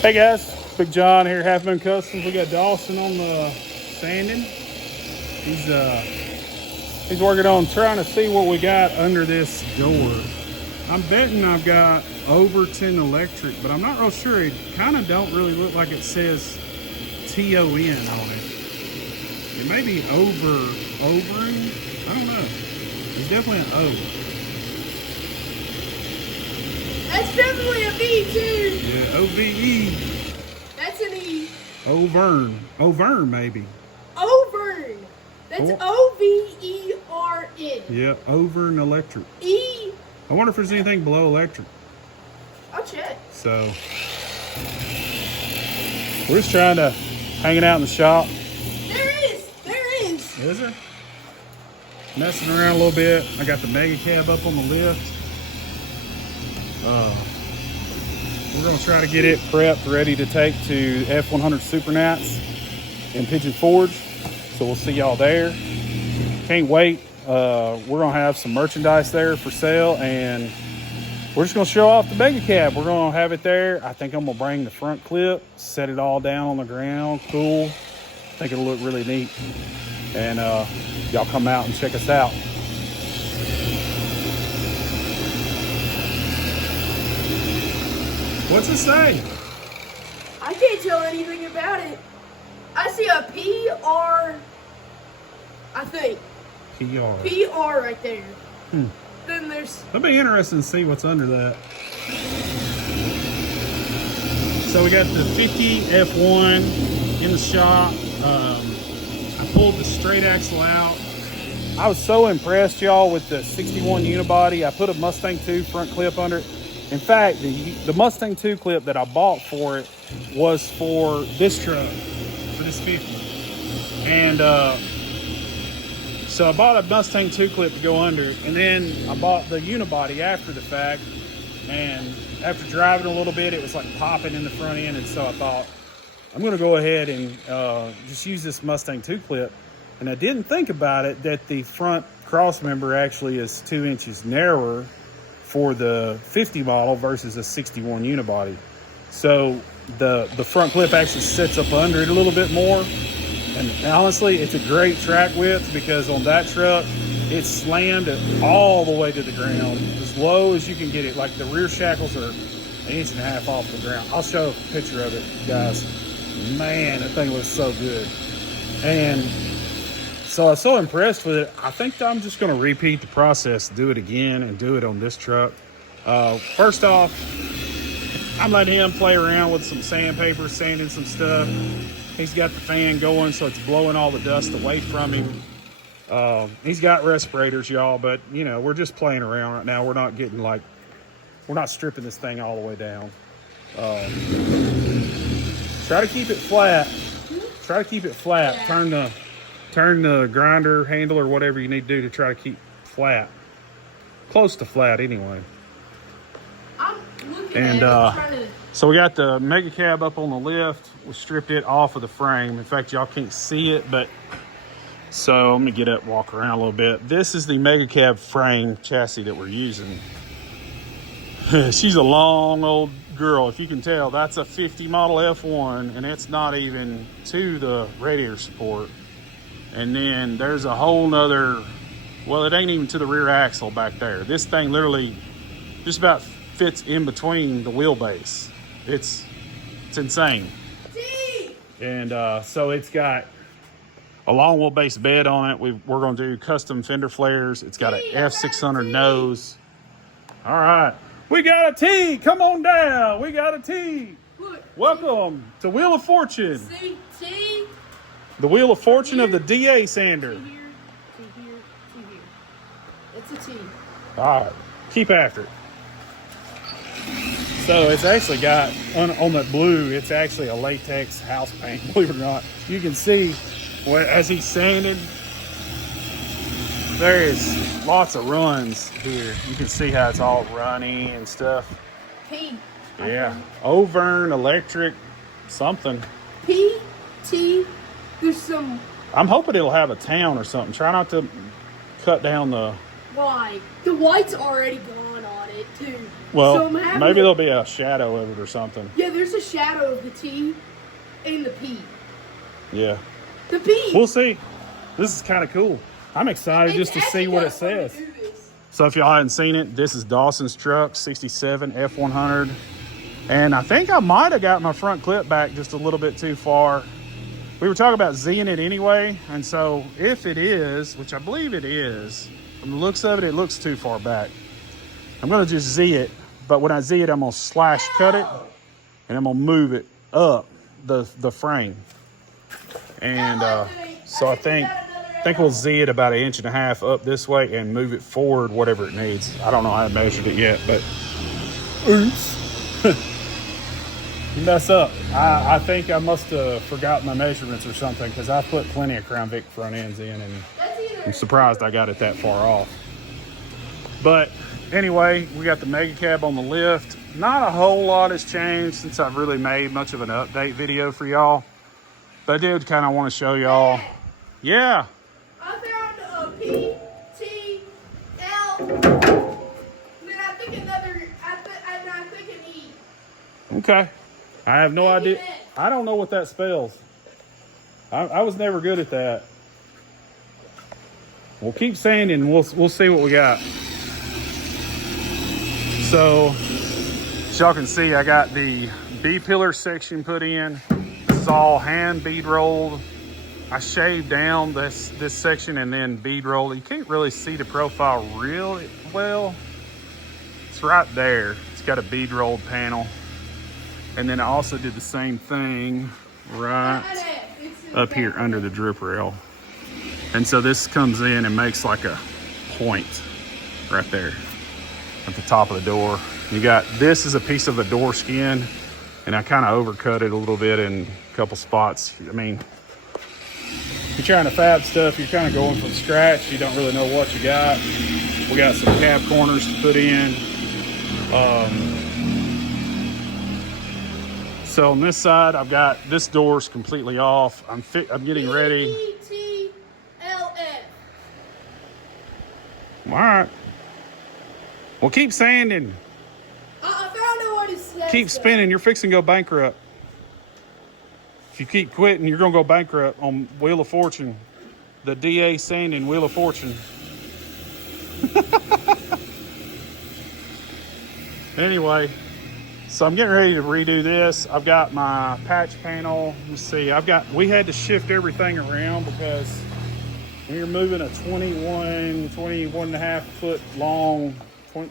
Hey guys, Big John here, Half Moon Customs. We got Dawson on the sanding. He's working on trying to see what we got under this door. I'm betting I've got Overton Electric, but I'm not real sure. It kind of don't really look like it says TON on it. It may be overing. I don't know. It's definitely an O. That's definitely a V too. Yeah, O-V-E. That's an E. Overn maybe. Overn. That's O-V-E-R-N. Yeah, Overn Electric. E. I wonder if there's anything below electric. I'll check. So we're just trying to hanging out in the shop. There is. Is there? Messing around a little bit. I got the mega cab up on the lift. We're gonna try to get it prepped, ready to take to F100 Super Nats in Pigeon Forge. So we'll see y'all there. Can't wait. We're gonna have some merchandise there for sale, and we're just gonna show off the mega cab. We're gonna have it there. I think I'm gonna bring the front clip, set it all down on the ground. Cool. I think it'll look really neat. And y'all come out and check us out. What's it say? I can't tell anything about it. I see a P-R, I think. PR. P-R right there. Then there's... It'll be interesting to see what's under that. So we got the 50 F1 in the shop. I pulled the straight axle out. I was so impressed, y'all, with the 61 unibody. I put a Mustang 2 front clip under it. In fact, the Mustang 2 clip that I bought for it was for this truck, for this 50. And so I bought a Mustang 2 clip to go under it, and then I bought the unibody after the fact. And after driving a little bit, it was like popping in the front end, and so I thought, I'm gonna go ahead and just use this Mustang 2 clip. And I didn't think about it that the front cross member actually is 2 inches narrower for the 50 model versus a 61 unibody. So the front clip actually sits up under it a little bit more. And honestly, it's a great track width because on that truck, it's slammed it all the way to the ground, as low as you can get it. Like the rear shackles are 1.5 inches off the ground. I'll show a picture of it, guys. Man, that thing looks so good. And so I was so impressed with it. I think I'm just going to repeat the process, do it again, and do it on this truck. First off, I'm letting him play around with some sandpaper, sanding some stuff. He's got the fan going, so it's blowing all the dust away from him. He's got respirators, y'all, but you know, we're just playing around right now. We're not getting like, we're not stripping this thing all the way down. Try to keep it flat. Try to keep it flat. Yeah. Turn the grinder handle or whatever you need to do to try to keep flat. Close to flat anyway. I'm looking And at it, trying to... so we got the mega cab up on the lift. We stripped it off of the frame. In fact, y'all can't see it, but so let me get up, walk around a little bit. This is the mega cab frame chassis that we're using. She's a long old girl. If you can tell, that's a 50 model F1, and it's not even to the radiator support. And then there's a whole nother, well, it ain't even to the rear axle back there. This thing literally just about fits in between the wheelbase. It's insane. And so it's got a long wheelbase bed on it. We're going to do custom fender flares. It's got an F600 nose. All right. We got a T. Come on down. We got a T. Welcome to Wheel of Fortune. See, T. The Wheel of Fortune of the DA sander. T here. It's a T. All right. Keep after it. So it's actually got, on that blue, it's actually a latex house paint, believe it or not. You can see, as he's sanding, there is lots of runs here. You can see how it's all runny and stuff. P. Yeah. Overn Electric something. P. T. There's some... I'm hoping it'll have a town or something. Try not to cut down the... Why? The white's already gone on it. too. Well, So I'm having maybe there'll be a shadow of it or something. Yeah, there's a shadow of the T and the P. Yeah. The P. We'll see. This is kind of cool. I'm excited just to see what it says. So if y'all hadn't seen it, this is Dawson's truck, 67 F100. And I think I might have got my front clip back just a little bit too far. We were talking about Zing it anyway. And so if it is, which I believe it is, from the looks of it, it looks too far back. I'm going to just Z it. But when I Z it, I'm going to slash cut it. And I'm going to move it up the frame. And so I think we'll Z it about 1.5 inches up this way and move it forward whatever it needs. I don't know how I measured it yet, but oops. Mess up. I think I must have forgotten my measurements or something, because I put plenty of Crown Vic front ends in, and I'm surprised I got it that far off. But anyway, we got the mega cab on the lift. Not a whole lot has changed since I've really made much of an update video for y'all. But I did kind of want to show y'all. Yeah. I found a P, T, L, and then I think another, I think an E. Okay. I have no idea. I don't know what that spells. I was never good at that. We'll keep sanding and we'll see what we got. So, as y'all can see, I got the B-pillar section put in. This is all hand bead rolled. I shaved down this section and then bead rolled. You can't really see the profile really well. It's right there. It's got a bead rolled panel. And then I also did the same thing right up here under the drip rail. And so this comes in and makes like a point right there at the top of the door. You got, this is a piece of the door skin, and I kind of overcut it a little bit in a couple spots. I mean, if you're trying to fab stuff, you're kind of going from scratch. You don't really know what you got. We got some cab corners to put in. So on this side, I've got this door's completely off. I'm getting ready. E-T-L-F. All right. Well, keep sanding. I found out what it says. Keep spinning. You're fixing to go bankrupt. If you keep quitting, you're going to go bankrupt on Wheel of Fortune. The DA sanding Wheel of Fortune. Anyway. So I'm getting ready to redo this. I've got my patch panel. Let's see, we had to shift everything around because when you're moving a 21 and a half foot long,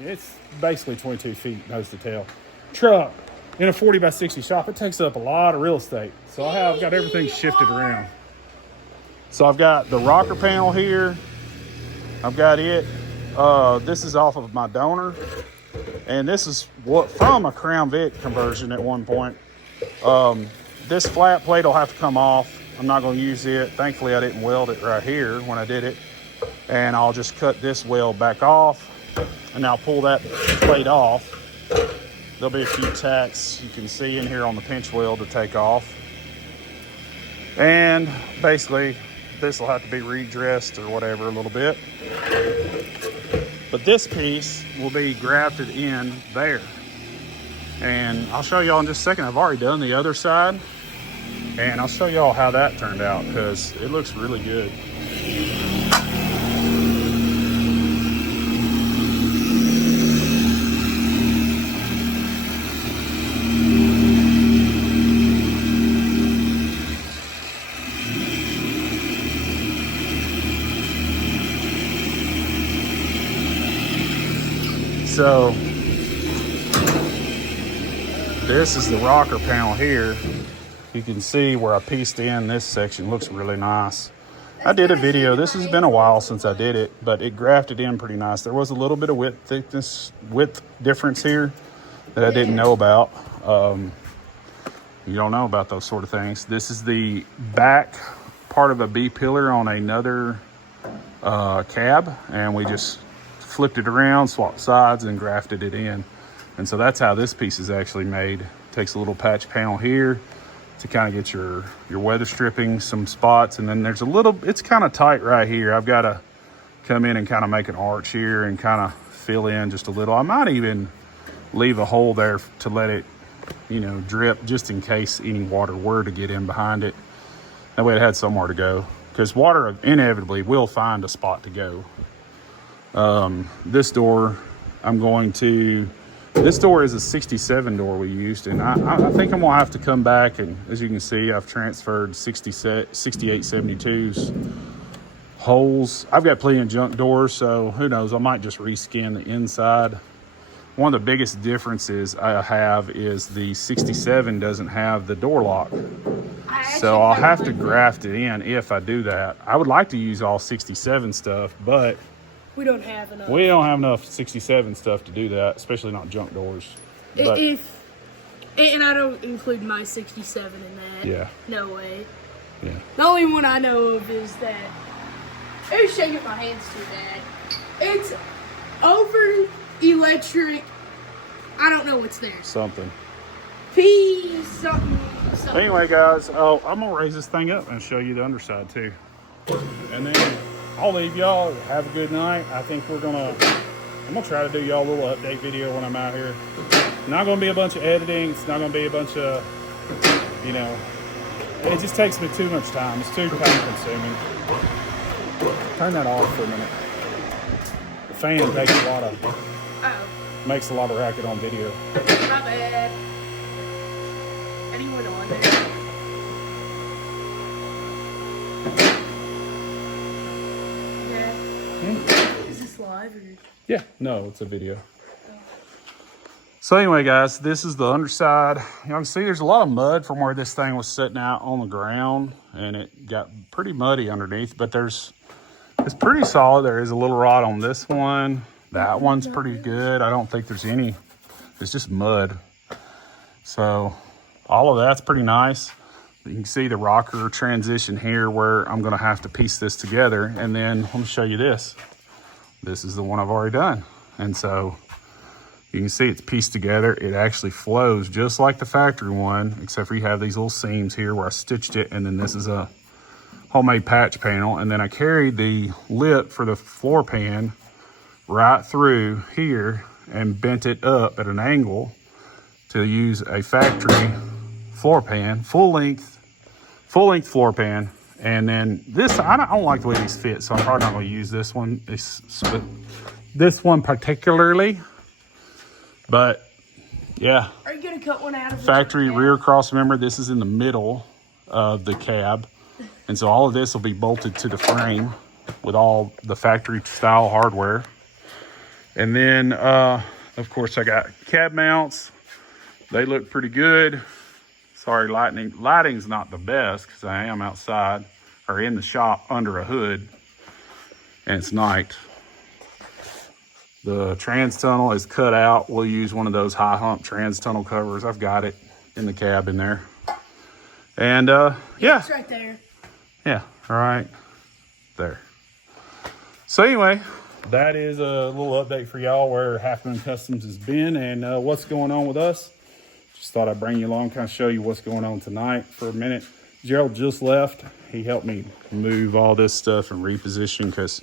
it's basically 22 feet nose to tail truck in a 40 by 60 shop, it takes up a lot of real estate. So I've got everything shifted around. So I've got the rocker panel here. I've got it. This is off of my donor. And this is what from a Crown Vic conversion at one point. This flat plate will have to come off. I'm not going to use it. Thankfully, I didn't weld it right here when I did it. And I'll just cut this weld back off. And I'll pull that plate off. There'll be a few tacks you can see in here on the pinch weld to take off. And basically, this will have to be redressed or whatever a little bit. But this piece will be grafted in there. And I'll show y'all in just a second. I've already done the other side. And I'll show y'all how that turned out because it looks really good. So this is the rocker panel here. You can see where I pieced in this section. Looks really nice. I did a video. This has been a while since I did it, but it grafted in pretty nice. There was a little bit of width difference here that I didn't know about. You don't know about those sort of things. This is the back part of a B pillar on another cab, and we just flipped it around, swapped sides, and grafted it in. And so that's how this piece is actually made. Takes a little patch panel here to kind of get your weather stripping, some spots, and then there's a little, it's kind of tight right here. I've got to come in and kind of make an arch here and kind of fill in just a little. I might even leave a hole there to let it, you know, drip just in case any water were to get in behind it. That way it had somewhere to go, because water inevitably will find a spot to go. This door, this door is a 67 door we used, and I think I'm gonna have to come back, and as you can see, I've transferred 68 72's holes. I've got plenty of junk doors, so who knows, I might just reskin the inside. One of the biggest differences I have is the 67 doesn't have the door lock. So I'll have to graft it in if I do that. I would like to use all 67 stuff, but we don't have enough. we don't have enough 67 stuff to do that, especially not junk doors. But, And I don't include my 67 in that. Yeah. No way. Yeah. The only one I know of is that. It's shaking my hands too bad. It's over electric. I don't know what's there. Something. P something. Anyway, guys, I'm gonna raise this thing up and show you the underside too, and then I'll leave y'all. Have a good night. I think I'm gonna try to do y'all a little update video when I'm out here. Not gonna be a bunch of editing. It's not gonna be a bunch of, you know, it just takes me too much time. It's too time consuming. Turn that off for a minute. The fan makes a lot of racket on video. My bad. Anyone on there? Yeah. Is this live or? Yeah, no, it's a video. So anyway, guys, this is the underside. You can see there's a lot of mud from where this thing was sitting out on the ground, and it got pretty muddy underneath, but it's pretty solid. There is a little rot on this one. That one's pretty good. I don't think there's any, it's just mud. So all of that's pretty nice. You can see the rocker transition here where I'm gonna have to piece this together. And then let me show you this. This is the one I've already done. And so you can see it's pieced together. It actually flows just like the factory one, except for you have these little seams here where I stitched it. And then this is a homemade patch panel. And then I carried the lip for the floor pan right through here and bent it up at an angle to use a factory floor pan, full length floor pan. And then this, I don't like the way these fit, so I'm probably not going to use this one. This one particularly, but yeah. Are you going to cut one out of the factory rear cross member? This is in the middle of the cab, and so all of this will be bolted to the frame with all the factory style hardware. And then of course I got cab mounts. They look pretty good. Sorry, lighting's not the best because I am outside or in the shop under a hood and it's night. The trans tunnel is cut out. We'll use one of those high hump trans tunnel covers. I've got it in the cab in there. And yeah. It's right there. Yeah, right there. So anyway, that is a little update for y'all where Half Moon Customs has been and what's going on with us. Just thought I'd bring you along, kind of show you what's going on tonight for a minute. Gerald just left. He helped me move all this stuff and reposition because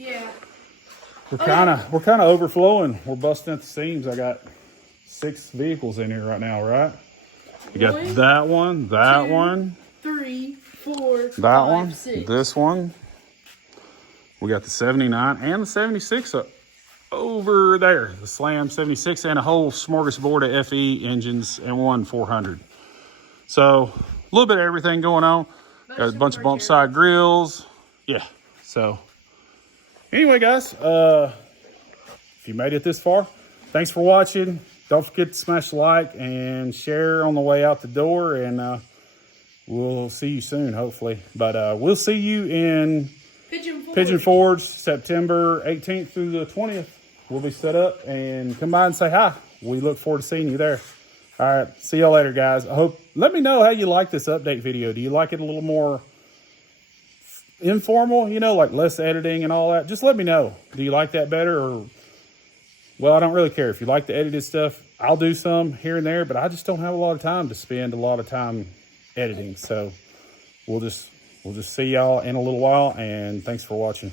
we're kind of overflowing. We're busting at the seams. I got 6 vehicles in here right now, right? You got that one, that 1, 3, 4, that 5, one, 6. this one. We got the 79 and the 76 up over there. The Slam 76 and a whole smorgasbord of FE engines and one 400. So a little bit of everything going on. Got a bunch of bump side grills. Yeah. So anyway, guys, if you made it this far, thanks for watching. Don't forget to smash the like and share on the way out the door. And we'll see you soon, hopefully. But we'll see you in Pigeon Forge, September 18th through the 20th. We'll be set up and come by and say hi. We look forward to seeing you there. All right. See y'all later, guys. Let me know how you like this update video. Do you like it a little more informal, you know, like less editing and all that? Just let me know. Do you like that better? Or, well, I don't really care. If you like the edited stuff, I'll do some here and there, but I just don't have a lot of time to spend a lot of time editing. So we'll just see y'all in a little while, and thanks for watching.